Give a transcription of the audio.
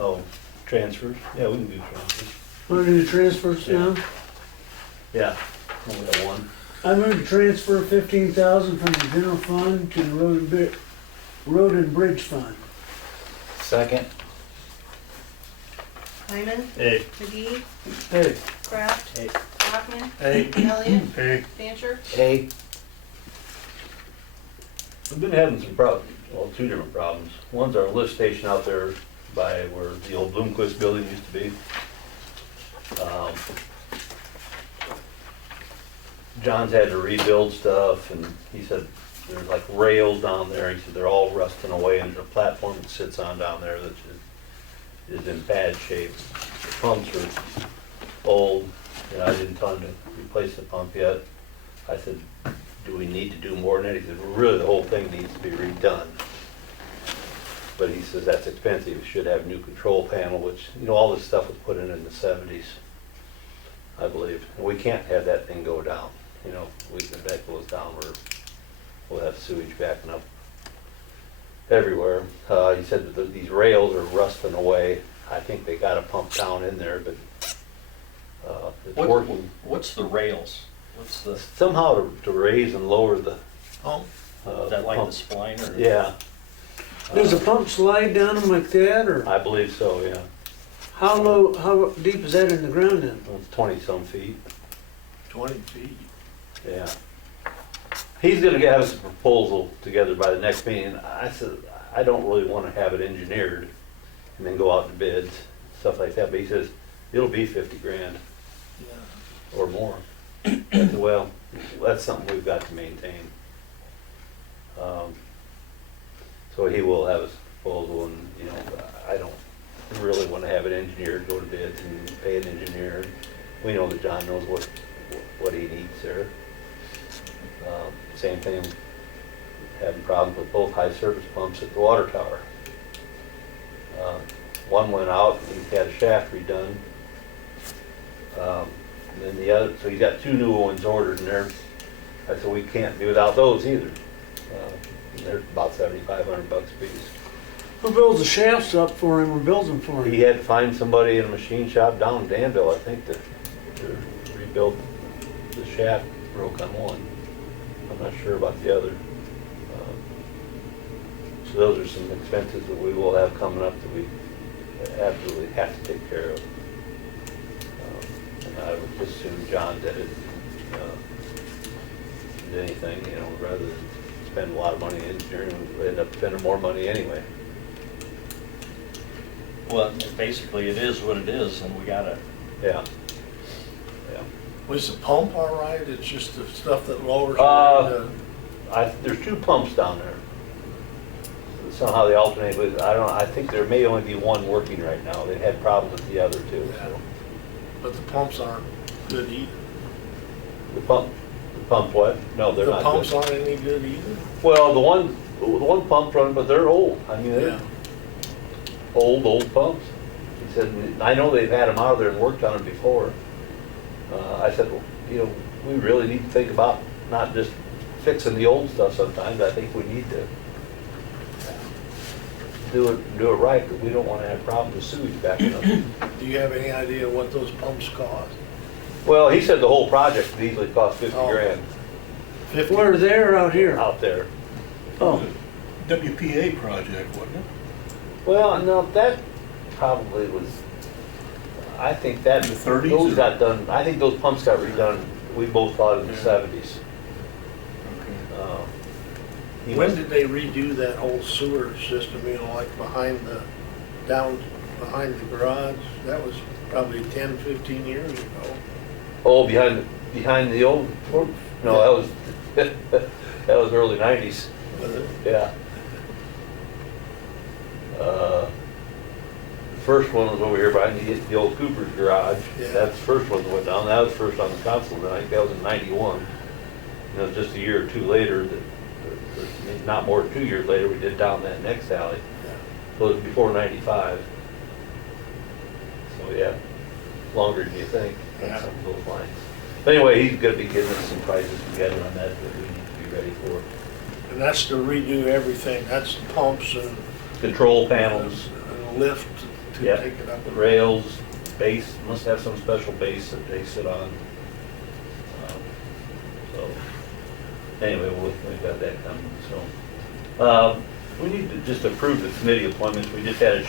Oh, transfers? Yeah, we can do transfers. Want to do transfers now? Yeah, only got one. I move to transfer 15,000 from the general fund to the road and bridge fund. Second. Lyman, Hey. McGee, Hey, Kraft, Hey. Bachman, Hey. Elliott, Hey. Fancher. Hey. We've been having some problems, well, two different problems. One's our lift station out there by where the old Bloomquist building used to be. John's had to rebuild stuff, and he said there's like rails down there. He said they're all rusting away, and there's a platform that sits on down there that is in bad shape. The pumps are old, and I didn't tell him to replace the pump yet. I said, do we need to do more than that? He said, really, the whole thing needs to be redone. But he says that's expensive. We should have new control panel, which, you know, all this stuff was put in the 70s, I believe. And we can't have that thing go down. You know, if that goes down, we'll have sewage backing up everywhere. He said that these rails are rusting away. I think they got a pump down in there, but it's working. What's the rails? What's the, Somehow to raise and lower the is that like pump. the spline or? Yeah, does the pump slide down them like that, or I believe so, yeah. how deep is that in the ground then? Well, it's 20-some feet, 20 feet. yeah. He's gonna have us a proposal together by the next meeting. I said, I don't really wanna have it engineered and then go out to bids, stuff like that, but he says, it'll be 50 grand Yeah. or more. I said, well, that's something we've got to maintain. So he will have his proposal, and, you know, I don't really want to have it engineered, go to bids and pay an engineer. We know that John knows what he needs there. Same thing, having problems with both high service pumps at the water tower. One went out, and he had a shaft redone. And then the other, so he's got two new ones ordered, and I said, we can't do without those either. And they're about $7,500 a piece. Who builds the shafts up for him or builds them for him? He had to find somebody in a machine shop down in Danville, I think, to rebuild the shaft broke on one. I'm not sure about the other. So those are some expenses that we will have coming up that we absolutely have to take care of. And I would just assume John did it, did anything, you know, rather than spend a lot of money in engineering, we end up spending more money anyway. Well, basically it is what it is, and we gotta, Yeah. Yeah. Was the pump all right? It's just the stuff that lowers it? There's two pumps down there. Somehow they alternate, but I don't know, I think there may only be one working right now. They had problems with the other two, so. But the pumps aren't good either. The pump what? No, they're The not pumps good. aren't any good either? Well, the one pump's running, but they're old. I mean, they're Yeah. old pumps. He said, I know they've had them out there and worked on them before. I said, well, you know, we really need to think about not just fixing the old stuff sometimes. I think we need to do it right, because we don't want to have problems with sewage backing up. Do you have any idea what those pumps cost? Well, he said the whole project would easily cost 50 Oh. grand 50? Where, there or out here? out there. Oh, WPA project, wasn't it? Well, no, that probably was, I think that, In the 30s those or- got done, I think those pumps got redone, we both thought in the Yeah. 70s. He When was- did they redo that whole sewer system, you know, like down behind the garage? That was probably 10, 15 years ago. Oh, behind the old, no, that was early 90s, Was it? yeah. The first one was over here behind the old Cooper's garage. Yeah. That's the first one that went down. That was first on the council, and I think that was in 91. You know, just a year or two later, not more than 2 years later, we did down that next alley. Yeah. So it was before 95. So yeah, longer than you think, on Yeah. some of those lines. But anyway, he's gonna be getting us some prices together on that we need to be ready for. And that's to redo everything, that's the pumps and Control panels, and lift to to Yeah, take it up. the rails, base, must have some special base that they sit on. So, anyway, we've got that coming, so. We need to just approve the committee appointments. We just had a